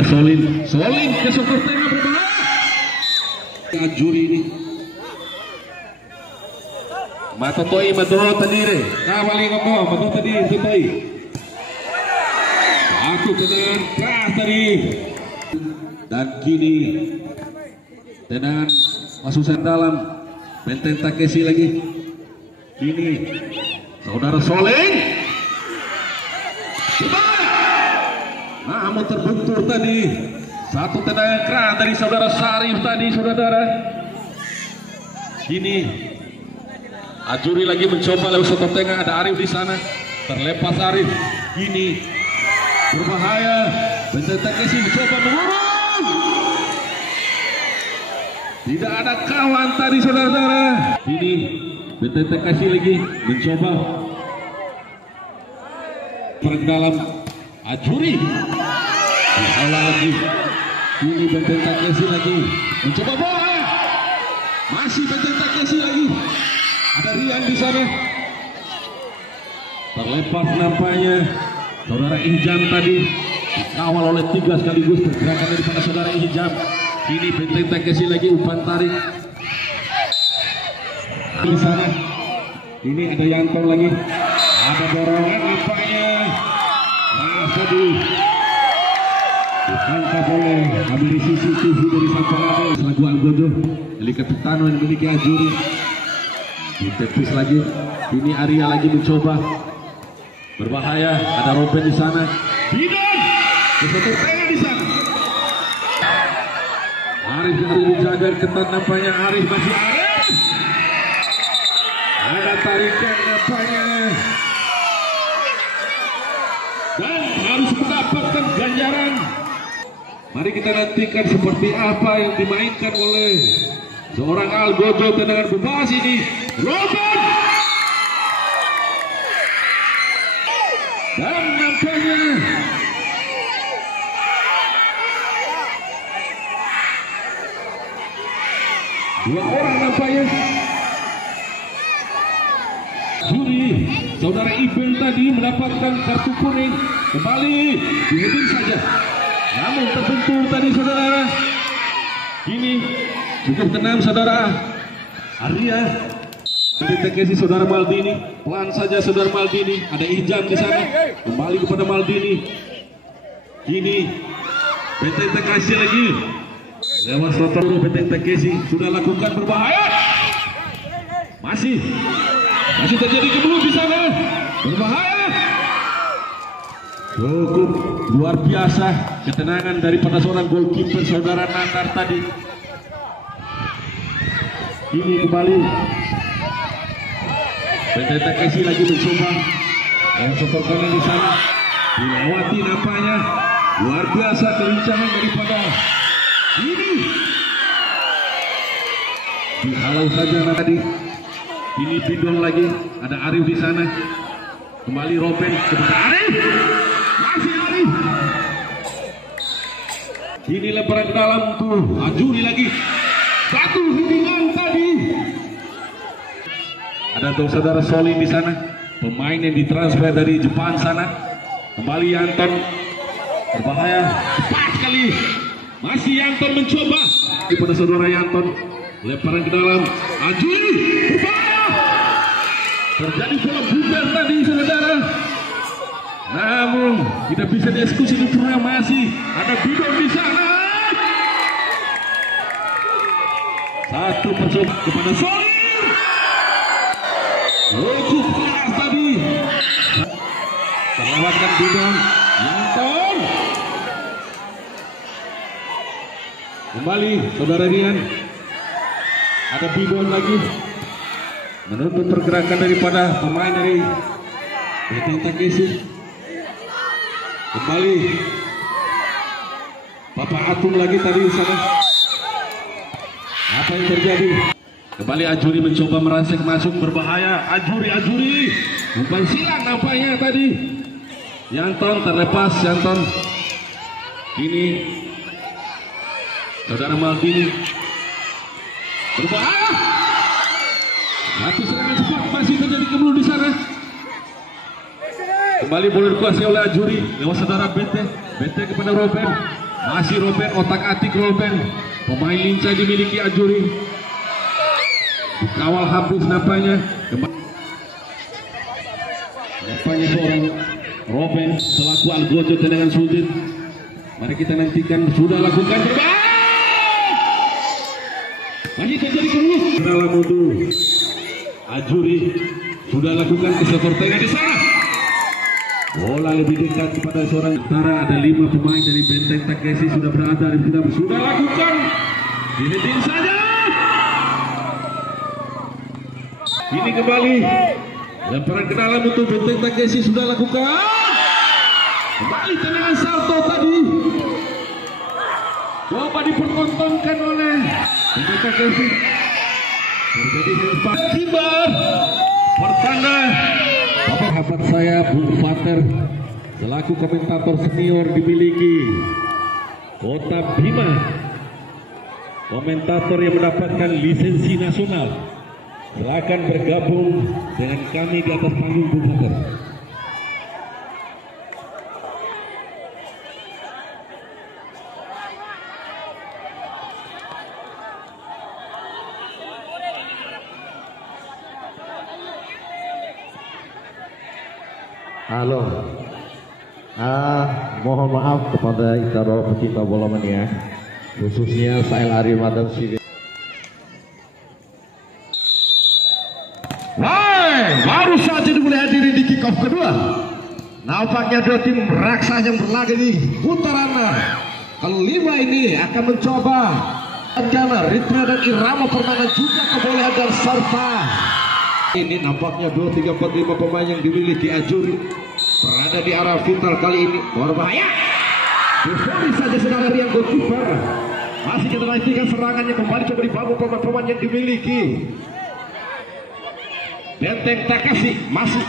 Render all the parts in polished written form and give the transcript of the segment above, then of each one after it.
ada Solin ke sektor tengah berbahaya. Ajuri ini matotoi madoro tadire kawali ngoko mato tadi tutoi aku tendangan keras tadi dan kini tendangan masuk dalam Benteng Takeshi lagi. Kini saudara Solin namun terbentur tadi. Satu tendangan keras dari saudara Sarif tadi, saudara. Kini Ajuri lagi mencoba lewat sektor tengah, ada Arif di sana. Terlepas Arif. Kini berbahaya. Benteng Takeshi mencoba mengurung. Tidak ada kawan tadi, saudara-saudara. Kini Benteng Takeshi lagi mencoba perang dalam. Ajuri diolah lagi. Ini Benteng Takeshi lagi mencoba bola. Masih Benteng Takeshi lagi. Ada Rian di sana. Terlepas nampaknya saudara Ihjam tadi dikawal oleh 3 sekaligus pergerakan daripada saudara Ihjam. Ini Benteng Takeshi lagi umpan tarik di sana. Ini ada Yanto lagi. Ada dorongan nampaknya. Tadi ditangkap oleh kabel CCTV dari Sampurado selaku Algojo dari Kapitano yang memiliki Ajuri. Ditepis lagi. Ini Arya lagi mencoba berbahaya. Ada Robin di sana. Bidon kesetur tengah di sana. Arif yang dijaga ketat nampaknya. Arif masih Arif. Ada tarikan nampaknya. Dan harus mendapatkan ganjaran. Mari kita nantikan seperti apa yang dimainkan oleh seorang Algojo tendangan bebas ini. Robin dan nampaknya dua orang nampaknya. Juri saudara Ibn tadi mendapatkan kartu kuning. Kembali diheding saja, namun terbentur tadi saudara. Kini cukup tenang saudara Arya. Takeshi saudara Maldini, pelan saja saudara Maldini. Ada Ihjam di sana. Kembali kepada Maldini. Kini Benteng Takeshi lagi. Lewat rotor Benteng Takeshi sudah lakukan berbahaya. Masih terjadi kebelut di sana. Berbahaya. Cukup luar biasa ketenangan daripada seorang goalkeeper saudara Nandar tadi. Ini kembali Benteng Takeshi lagi mencoba yang sektor kanan di sana dilewati nampaknya. Luar biasa kelincahan daripada ini. Dihalau saja tadi. Ini Bidon lagi, ada Arif di sana. Kembali Robin kepada Arif. Masih Arif. Ini lemparan ke dalam tuh. Ajuri lagi. Satu hubungan tadi. Ada tuh saudara Solin di sana. Pemain yang ditransfer dari Jepang sana. Kembali Yanton. Berbahaya. Cepat sekali. Masih Yanton mencoba. Kepada saudara Yanton. Lemparan ke dalam. Ajuri. Berbahaya. Terjadi bola bubar tadi saudara. Namun tidak bisa dieksekusi di tengah. Masih ada Bidon di sana. Satu percoba kepada Solin. Cukup keras tadi. Terlewatkan Bidon. Yanton. Kembali saudara Rian. Ada Bidon lagi. Menuntut pergerakan daripada pemain dari Benteng Takeshi. Kembali Bapak Atung lagi tadi di sana. Apa yang terjadi? Kembali Ajuri mencoba merangsek masuk berbahaya. Ajuri umpan silang nampaknya tadi. Yanton terlepas. Yanton. Ini saudara Maldini berbahaya. Satu serangan cepat masih terjadi kebelut di sana. Kembali boleh dikuasai oleh Ajuri lewat saudara Benteng kepada Robin. Masih Robben, otak-atik Robben. Pemain lincah dimiliki Ajuri. Dikawal habis nampaknya. Nampaknya seorang Robben selaku Algojo tendangan sudut. Mari kita nantikan, sudah lakukan terbaik. Masih terjadi terus. Dalam untuk Ajuri sudah lakukan kesetor tengah di sana. Bola lebih dekat kepada seorang antara, ada 5 pemain dari Benteng Takeshi sudah berada dan sudah lakukan. Diheading saja. Ini kembali lemparan ke dalam untuk Benteng Takeshi sudah lakukan. Kembali tendangan salto tadi. Coba dipertontonkan oleh Benteng Takeshi. Terjadi kibar pertanda. Sahabat saya Bung Fater selaku komentator senior dimiliki Kota Bima, komentator yang mendapatkan lisensi nasional. Silakan bergabung dengan kami di atas panggung Bung Fater. Halo, mohon maaf kepada Itaro pecinta bola mania, khususnya Sail Arima dan Siwi. Baru saja dimulai hadiri di kick off kedua. Nampaknya dua tim raksasa yang berlaga di putaran kelima ini akan mencoba rencana ritme dan irama permainan juga kebolehan dan serta. Ini nampaknya 2, 3, 4, 5 pemain yang dimiliki Ajuri berada di arah vital kali ini. Berbahaya. Bisa saja saudara yang goalkeeper. Masih kita nantikan serangannya kembali coba dibangun pemain-pemain yang dimiliki Benteng Takeshi. Masih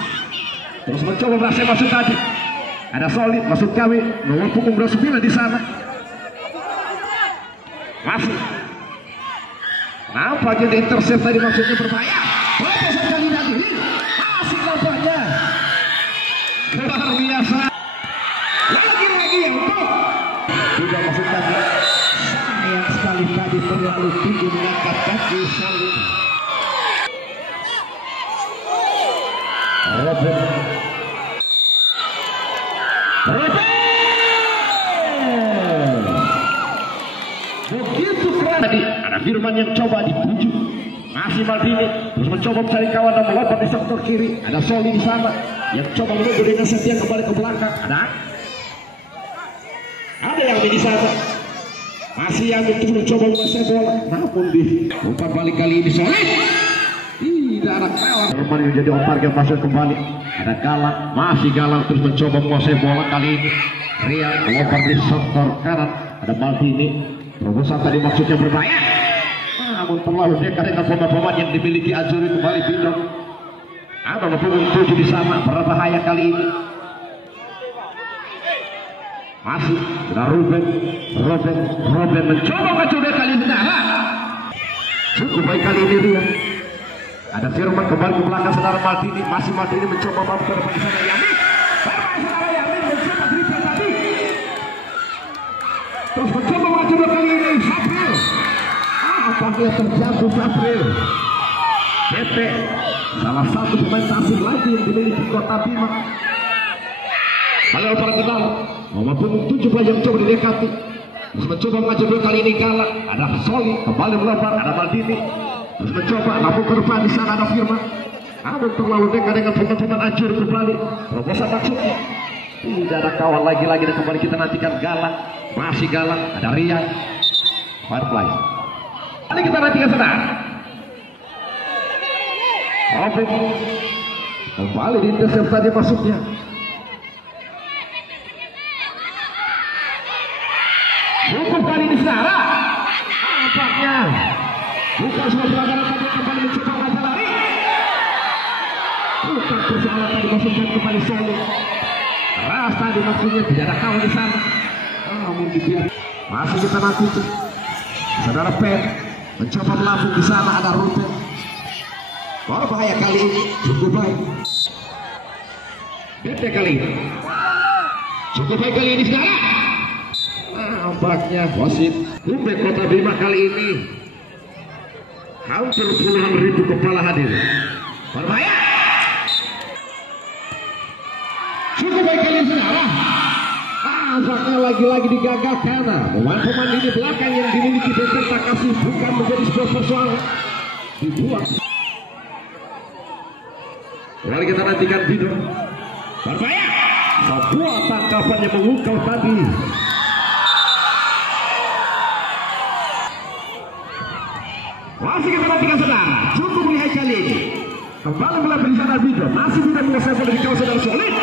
terus mencoba berhasil masuk tadi. Ada Solid masuk kami nomor punggung 29 di sana. Masih nampaknya di intercept tadi, maksudnya berbahaya. Lepasan kali lagi, masih nampaknya luar biasa. Lagi untuk sudah masuk tadi. Sayang sekali tadi terlalu tinggi mengangkat kaki Solid. Robben. Begitu keren tadi. Ada Firman yang coba dituju. Masih Maldini terus mencoba mencari kawan dan melompat di sektor kiri. Ada Soli di sana yang coba menunggu dengan setia kembali ke belakang. Ada yang di sana. Masih yang itu mencoba menguasai bola, namun di umpan balik kali ini Soli tidak ada kawan. Kembali menjadi ompar yang masuk kembali. Ada Galang, masih Galang terus mencoba menguasai bola kali ini. Rian melompat di sektor kanan. Ada Maldini. Terobosan tadi maksudnya berbahaya. Namun terlalu dekat dengan pemain-pemain yang dimiliki Ajuri kembali pindah. Ada punggung 7 di sana, berbahaya kali ini. Masih ada Robben mencoba mencoba kali ini. Cukup baik kali ini dia. Ada Firman kembali ke belakang saudara Maldini. Masih Maldini mencoba mampu ke depan di sana. Yamin mencoba dribble tadi. Terus mencoba mencoba kali ini Sapril. Apakah terjatuh Sapril? PT salah satu pemain Tasik lagi yang dimiliki Kota Bima. Kalau para kenal nomor punggung 7 yang coba didekati. Terus mencoba mengajak kali ini Galang. Ada Soli kembali melompat. Ada Maldini terus mencoba langsung ke depan. Di sana ada Firman. Namun terlalu dekat dengan pemain-pemain Ajur kembali. Terobosan maksudnya. Tidak ada kawan lagi dan kembali kita nantikan Galang. Masih Galang. Ada Rian. Firefly. Mari kita nantikan sedang. Robben kembali di intercept tadi masuknya. Cukup kali ini Sarah. Nampaknya bukan semua pelanggaran tadi kembali mencoba maju lari. Bukan persoalan tadi masukkan kembali Solo. Keras tadi maksudnya tidak ada kawan di sana. Namun dibiarkan. Masih kita nanti saudara Pen mencoba melapuk di sana. Ada Robben. Berbahaya kali ini, cukup baik. Bete kali ini, cukup baik kali ini saudara. nampaknya wasit Tumbe Kota Bima kali ini hampir puluhan ribu kepala hadir. Berbahaya. Cukup baik kali ini saudara. Nampaknya lagi-lagi digagalkan. Pemain-pemain ini belakang yang dimiliki Benteng Takashi bukan menjadi sebuah persoalan. Dibuat. Kembali kita nantikan video. Berbahaya. Sebuah tangkapan yang mengukau tadi. Masih kita nantikan saudara. Cukup lihat kali ini. Kembali melihat di sana video. Masih tidak menyelesaikan dari kawasan dan solid.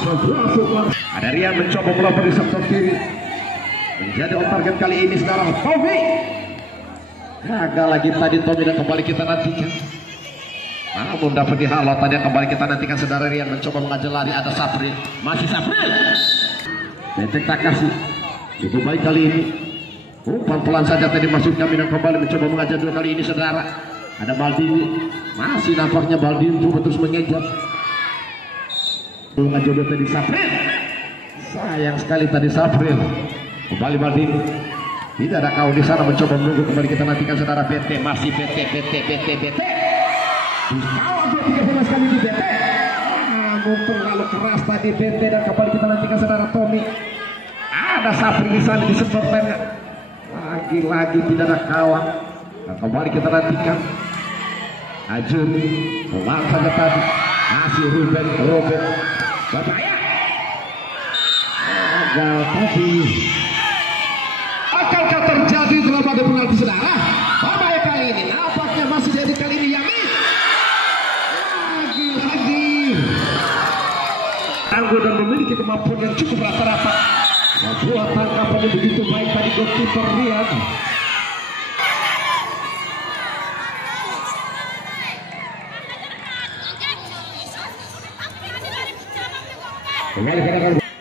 Sebuah super. Ada Rian mencoba melompat di sektor kiri. Menjadi on target kali ini saudara. Tommy. Gagal lagi tadi Tommy dan kembali kita nantikan. Namun dapat dihalau tadi yang kembali kita nantikan saudara. Rian mencoba mengajar lari, ada Sapri. Masih Sapri. Benteng Takashi cukup baik kali ini. Pelan-pelan saja tadi masuk kami dan kembali mencoba mengajar dua kali ini saudara. Ada Baldini. Masih nampaknya Baldini coba terus mengejar. Mengajar dua tadi Sapri. Sayang sekali tadi Sapri. Kembali Baldini. Tidak ada kau di sana mencoba menunggu, kembali kita nantikan saudara. PT masih PT. Kawal 13 kali di BT. Namun terlalu keras tadi BT dan kembali kita nantikan saudara Tommy. Ada Sapri di sana di sebelah tengah. Lagi-lagi tidak ada kawan. Dan kembali kita nantikan Ajuri pelan saja tadi. Masih Ruben. Berbahaya. Gagal tadi. Akankah terjadi dalam pada penalti saudara? Berbahaya kali ini. Nampaknya masih jadi kali ini Yamin. Tangguh dan memiliki kemampuan yang cukup rata-rata. Sebuah tangkapan yang begitu baik tadi goalkeeper Rian.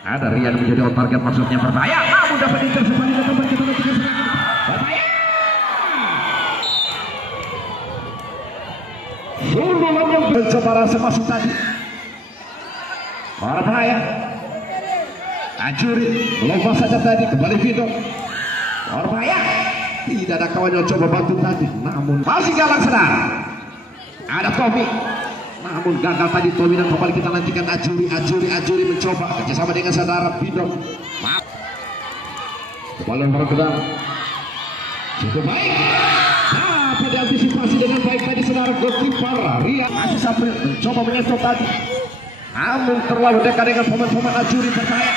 Ada Rian menjadi on target, maksudnya berbahaya. Namun dapat intercepsi ke tempat kita nantikan berbahaya. Sungguh lama mencoba rasa masuk tadi. Berbahaya. Ajuri melompat saja tadi, kembali Vido. Berbahaya. Tidak ada kawan yang coba bantu tadi, namun masih galang sedang. Ada Tommy, namun gagal tadi Tommy dan kembali kita nantikan Ajuri mencoba kerjasama dengan saudara Vido. Maaf. Kembali orang kedang. Cukup baik. Apa diantisipasi dengan baik tadi saudara goalkeeper Rian. Masih sampai mencoba menyentuh tadi. Namun terlalu dekat dengan pemain-pemain Ajuri berbahaya.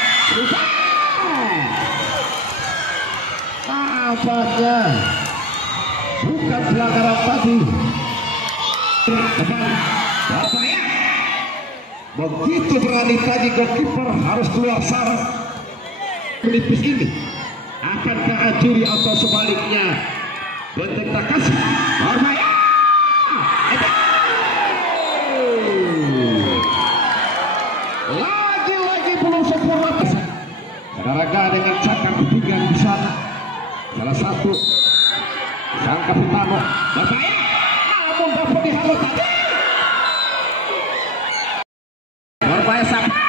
Nampaknya bukan pelanggaran tadi. Berbahaya. Begitu berani tadi goalkeeper harus keluar sarang. Menipis ini. Akankah Ajuri atau sebaliknya Benteng Takashi? Berbahaya. Lagi-lagi belum sempurna. Saudara dengan cakar ketiga di sana. Salah satu sang kapitano. Berbahaya. Namun dapat dihalau tadi. Berbahaya sampai.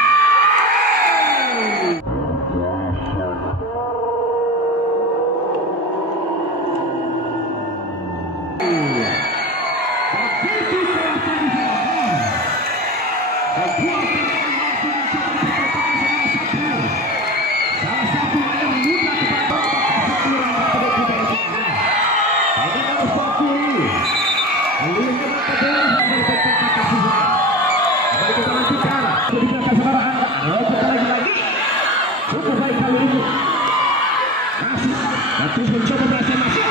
Terus mencoba berhasil masuk.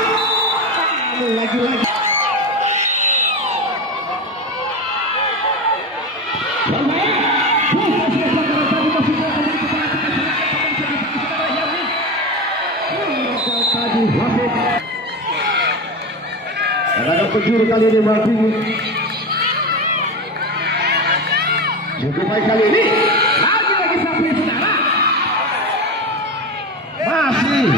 Lagi-lagi. Ada penjuru kali ini Martini. Cukup baik kali ini. Lagi-lagi Sapri saudara. Masih.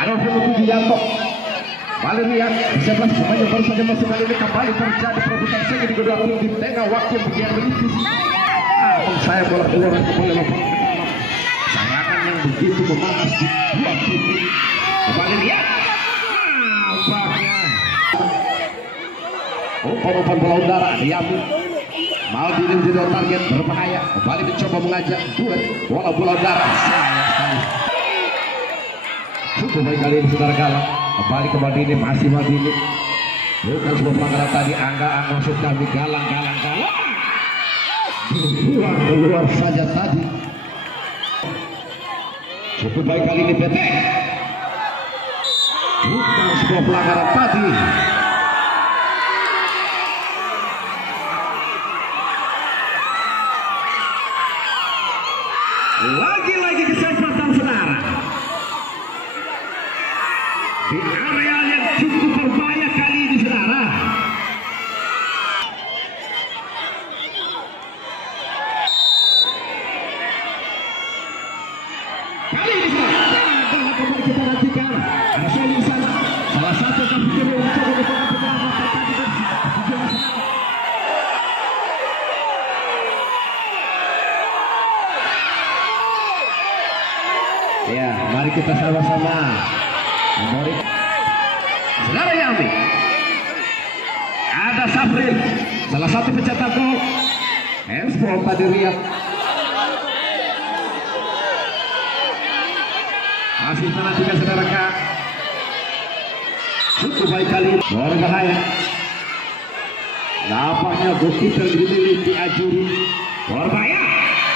Ada Felutu Dianto. Valerian 11 pemain yang baru saja masuk kali ini kembali terjadi perebutan segi di kedua tim di tengah waktu yang begitu menipis. saya bola keluar kembali lapangan. Serangan yang begitu memanas di dua titik. Kembali lihat. Nampaknya. Umpan bola udara diambil. Maldini menjadi target berbahaya. Kembali mencoba mengajak duet bola udara. Sayang sekali. Cukup baik kali ini saudara Galang. Kembali ke Maldini, masih Maldini. Bukan sebuah pelanggaran tadi. Angga maksud kami Galang. Keluar saja tadi. Cukup baik kali ini PT. Bukan sebuah pelanggaran tadi. Lagi-lagi kesempatan saudara di area yang cukup berbahaya kali ini saudara. Kali ini saudara, kembali kita nantikan ada Soli di sana. Salah satu kapten yang mencoba berpegang ya, mari kita sama-sama memberi saudara Yami. Ada Safrin, salah satu pencetak gol. Handball tadi Riyad. Masih menantikan saudara Kak. Cukup baik kali ini. Berbahaya. Nampaknya goalkeeper dimiliki Ajuri. Berbahaya.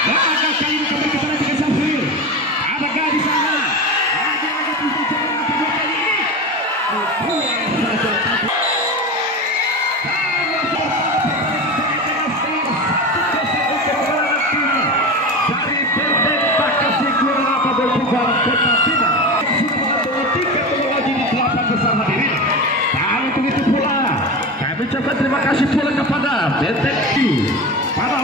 Gagal kali ini kembali kita nantikan Safrin. Adakah di sana? Lagi-lagi bisa jalan kedua kali ini. Dari benteng tak kasih kurang apa berputar Kota Pinang. Sudah mengantongi tiket teknologi di 8 besar hadirin. Dan begitu pula kami ucapkan terima kasih pula kepada benteng pada